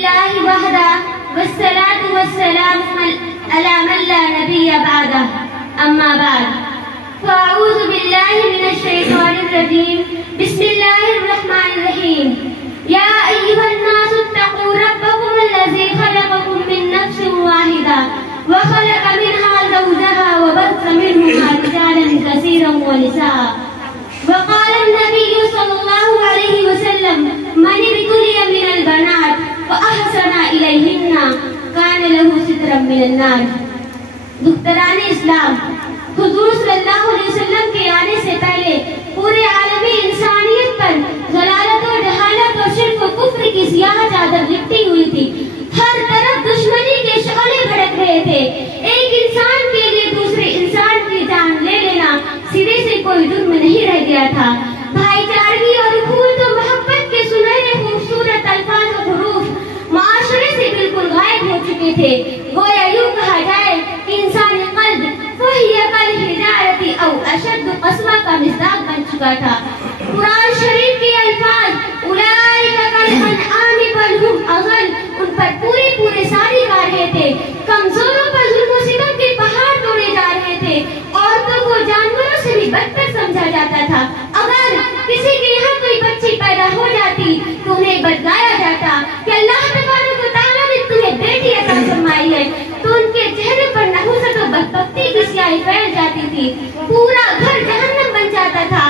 لله وحده والصلاة والسلام على من لا نبي بعده أما بعد فأعوذ بالله من الشيطان الرجيم بسم الله الرحمن الرحيم يا أيها الناس اتقوا ربكم الذي خلقكم من نفس واحدة وخلق منها زوجها وبث منهما رجالا كثيرا ونساء وقال النبي صلى الله عليه وسلم من ابتلي من البنات فأحسن إليهن كان له سترا من النار. دختران اسلام، حضور صلی اللہ علیہ وسلم کے آنے سے پہلے پورے عالمی انسانیت پر ضلالت و جہالت اور شرک و کفر کی سیاہ چادر لپٹی ہوئی تھی. ہر طرف دشمنی کے شعلے بھڑک رہے تھے. ایک انسان کے لیے دوسرے انسان کی جان لے لینا سرے سے کوئی جرم نہیں رہ گیا تھا. بھائی چارگی اور خلوص و محبت کے سنہرے خوبصورت الفاظ و حروف معاشرے سے بالکل غائب ہو چکے تھے. گویا یوں کہا جائے کہ انسانی قلب فہی کالحجارۃ او اشد قسوہ کا مصداق بن چکا تھا. قرآن شریف کے الفاظ اولئک کالانعام بل ھم اضل ان پر پورے ساری آ رہے تھے. کمزوروں پر ظلم و ستم کے پہاڑ توڑے جا رہے تھے. عورتوں کو جانوروں سے بھی بدتر سمجھا جاتا تھا. اگر کسی کے یہاں کوئی بچی پیدا ہو جاتی تو انہیں بتلایا جاتا کہ اللہ تبارک و تعالیٰ نے تمہیں بیٹی عطا فرمائی ہے تو ان کے چہرے پر نحوست و بدبختی کی سیاہی پھیل جاتی تھی. پورا گھر جہنم بن جاتا تھا.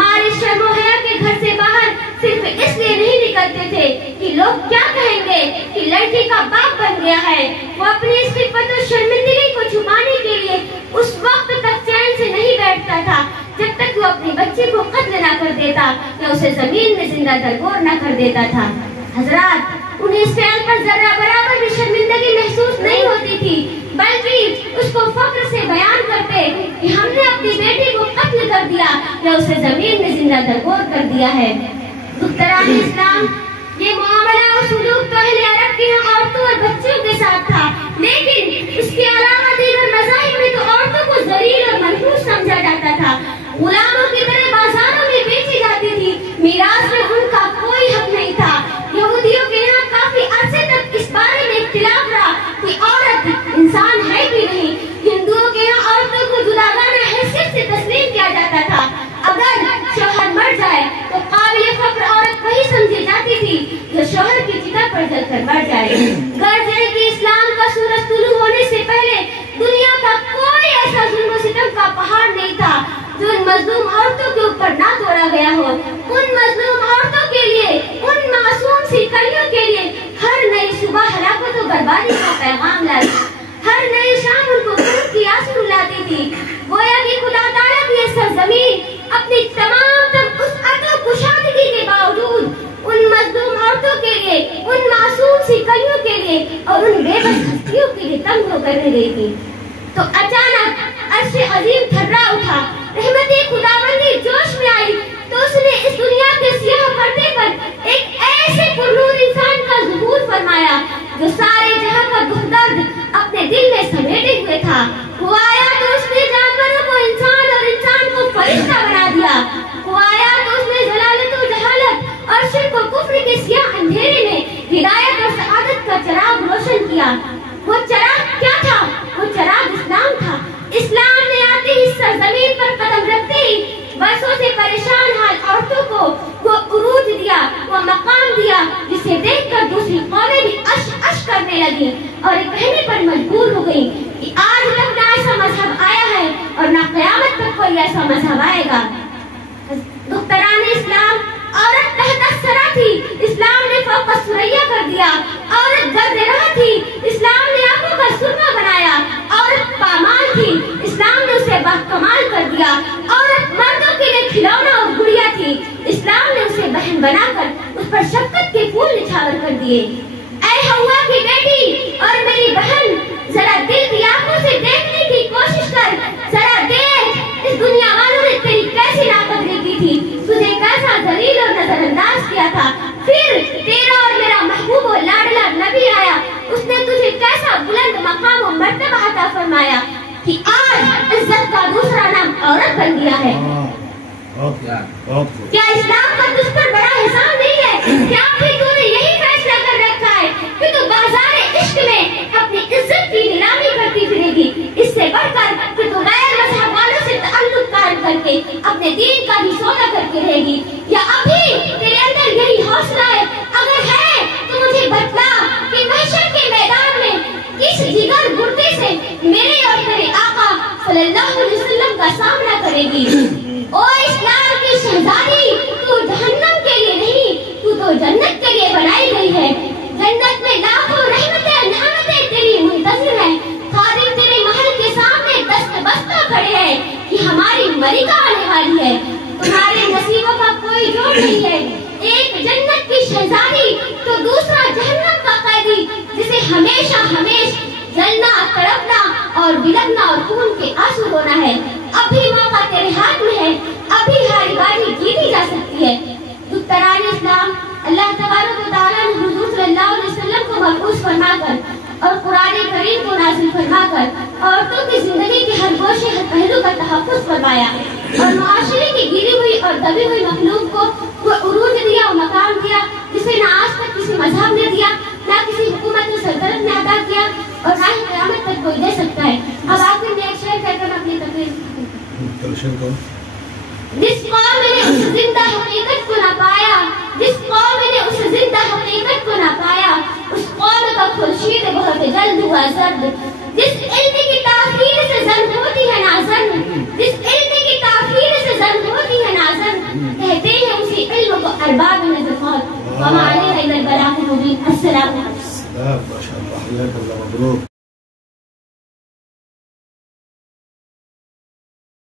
مارے شرم و حیا کے گھر سے باہر صرف اس لیے نہیں نکلتے تھے کہ لوگ کیا کہیں گے کہ لڑکی کا باپ بن گیا ہے. وہ اپنی اس خفت و شرمندگی کو چھپانے کے لیے اس وقت تک چین سے نہیں بیٹھتا تھا جب تک وہ اپنے بچے کو قتل نہ کر دیتا یا اسے زمین میں زندہ درگور نہ کر دیتا تھا. حضرات، انہیں اس فعل پر ذرہ برابر بھی شرمندگی محسوس نہیں ہوتی تھی، بلکہ اس کو فخر سے بیان کرتے کہ ہم نے اپنی بیٹی کو قتل کر دیا یا اسے زمین میں زندہ درگور کر دیا ہے. دختران اسلام، یہ معاملہ اور سلوک تو اہل عرب کے یہاں عورتوں اور بچوں کے ساتھ تھا، لیکن اس کے علاوہ دیگر مذاہب میں تو عورتوں کو ذلیل اور منحوس سمجھا جاتا تھا. غلاموں کی طرح بازاروں میں بیچی جاتی تھی. میراث میں ان کا کوئی حق نہیں تھا. یہودیوں کے یہاں کافی عرصے تک اس بارے میں اختلاف رہا کہ عورت انسان ہے کہ نہیں. ہندوؤں کے یہاں عورتوں کو جداگانہ حیثیت سے تسلیم کیا جاتا تھا. اگر شوہر مر جائے تو قابل فخر عورت وہی سمجھی جاتی تھی جو شوہر کی چتا پر جل کر مر جائے. غرض ہے کہ اسلام کا سورج طلوع ہونے سے پہلے دنیا کا کوئی ایسا ظلم و ستم کا پہاڑ نہیں تھا جو ان مظلوم عورتوں کے اوپر نہ توڑا گیا ہو. ان مظلوم عورتوں کے لیے، ان معصوم سی کلیوں کے لیے ہر نئی صبح ہلاکت و بربادی کا پیغام لاتی. ہر نئی شام ان کو خون کی آنسو لاتی تھی. گویا کہ خدا تعالیٰ کی یہ سرزمین اپنی تمام تر وسعت و کشادگی کے باوجود ان مظلوم عورتوں کے لیے، ان معصوم سی کلیوں کے لیے اور ان بے بس ہستیوں کے لیے تنگ ہو کر رہ گئی تھی. تو اچانک عرش عظیم تھرا اٹھا، رحمت خداوندی جوش میں آئی تو اس نے اس دنیا کے سیاہ پردے پر ایک ایسے پرنور انسان کا ظہور فرمایا جو سارے جہاں کا دکھ درد اپنے دل میں سمیٹے ہوئے تھا. وہ آیا تو اس نے جانوروں کو انسان اور انسان کو فرشتہ بنا دیا. وہ آیا تو اس نے ضلالت و جہالت اور شرک و کفر کے سیاہ اندھیرے میں ہدایت اور سعادت کا چراغ روشن کیا. وہ چراغ کیا تھا؟ وہ چراغ اسلام تھا. اسلام نے آتے ہی سرزمین پر قدم رکھتے ہی برسوں سے پریشان حال عورتوں کو وہ عروج دیا، وہ مقام دیا جسے دیکھ کر دوسری قومیں بھی اش اش کرنے لگی اور کہنے پر مجبور ہو گئی کہ آج تک نہ ایسا مذہب آیا ہے اور نہ قیامت تک کوئی ایسا مذہب آئے گا. دختران اسلام، عورت تحت الثری تھی، اسلام نے فوق الثریا کر دیا. عورت گرد راہ تھی، اسلام نے آنکھوں کا سرما بنایا. عورت پامال تھی، اسلام نے اسے باکمال کر دیا. عورت مردوں کے لیے کھلونا اور گڑیا تھی، اسلام نے اسے بہن بنا کر اس پر شفقت کے پھول نچھاور کر دیے. اے ہوا کی بیٹی اور میری بہن، ذرا دل کی آنکھوں سے دیکھنے کی کوشش کر. ذرا دیکھ اس دنیا والوں نے تیری کیسی ناقدری کی تھی، تجھے کیسا ذلیل اور نظر انداز کیا تھا. پھر تیرا اور میرا محبوب و لاڈلا نبی آیا، اس نے تجھے کیسا بلند مقام و مرتبہ عطا فرمایا کہ آج عزت کا دوسرا نام عورت بن گیا ہے. کیا اسلام کا تجھ پر بڑا احسان نہیں ہے؟ کیا پھر تو نے یہی فیصلہ کر رکھا ہے کہ جو جنت کے لیے بنائی گئی ہے. جنت میں لاکھوں رحمتیں نعمتیں تیری منتظر ہیں. خادم تیرے محل کے سامنے دست بستہ کھڑے ہیں کہ ہماری ملکہ آنے والی ہے. تمہارے نصیبوں کا کوئی جوڑ نہیں ہے. ایک جنت کی شہزادی تو دوسرا جہنم کا قیدی, جسے ہمیشہ جلنا, تڑپنا اور بلکنا اور خون کے آنسو ہونا ہے. ابھی موقع تیرے ہاتھ میں ہے, ابھی ہاری باری جیتی جا سکتی ہے. دختران اسلام, اللہ تبارک و تعالیٰ نے حضور صلی اللہ علیہ وسلم کو مبعوث فرما کر اور قرآن کریم کو نازل فرما کر عورتوں کی زندگی کے ہر گوشے ہر پہلو کا تحفظ فرمایا اور معاشرے کی گری ہوئی اور دبی ہوئی مخلوق کو وہ عروج دیا اور مقام دیا جسے نہ آج تک کسی مذہب نے دیا, نہ کسی حکومت و سلطنت نے عطا کیا اور نہ ہی قیامت تک کوئی دے سکتا ہے. اب آخر میں ایک شعر کہہ کر اپنی تقریر. جس قوم نے اس زندہ حقیقت کو نہ پایا, جس قوم نے اس زندہ حقیقت کو نہ پایا, اس قوم کا خورشید بہت جلد ہوا زرد. جس علم کی تاخیر سے زن ہوتی ہے نازن, جس علم کی تاخیر سے زن ہوتی ہے نازن, کہتے ہیں اسی علم کو ارباب نظر موت. وما علینا الا البلاغ المبین. السلام علیکم.